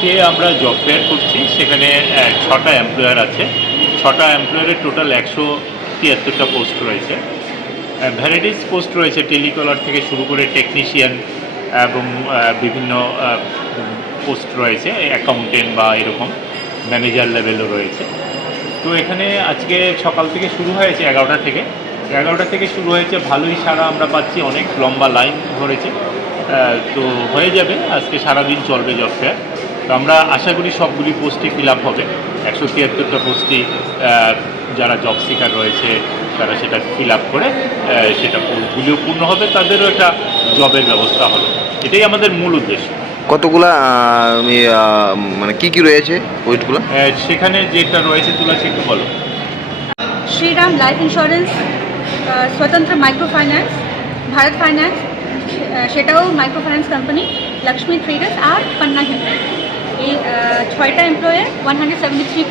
আজকে আমরা job fair করছি, সেখানে 6টা এমপ্লয়ার আছে। 6টা এমপ্লয়ারের টোটাল 173টা পোস্ট রয়েছে। ভ্যারাইটিস পোস্ট রয়েছে, টেলিকলার থেকে শুরু করে টেকনিশিয়ান এবং বিভিন্ন পোস্ট রয়েছে, অ্যাকাউন্টেন্ট বা এরকম ম্যানেজার লেভেলও রয়েছে। তো এখানে আজকে সকাল থেকে শুরু হয়েছে, 11টা থেকে শুরু হয়েছে। ভালোই সাড়া আমরা পাচ্ছি, অনেক লম্বা লাইন ধরেছে। তো হয়ে যাবে, আজকে সারাদিন চলবে জব ফেয়ার। তো আমরা আশা করি সবগুলি পোস্টই ফিল আপ হবে। 173টা পোস্টই যারা জব সিকার রয়েছে তারা সেটা ফিল আপ করে সেটা পোস্টগুলিও পূর্ণ হবে, তাদেরও একটা জবের ব্যবস্থা হবে। এটাই আমাদের মূল উদ্দেশ্য। কতগুলা মানে কি কি রয়েছে পোস্টগুলো? সেখানে যেটা রয়েছে তুলসী একটু বলো। Shriram life insurance, Swatantra micro finance, Bharat finance সেটাও micro finance company, Lakshmi traders আর পান্না হেলথ। এই 6টা এমপ্লয়ার 173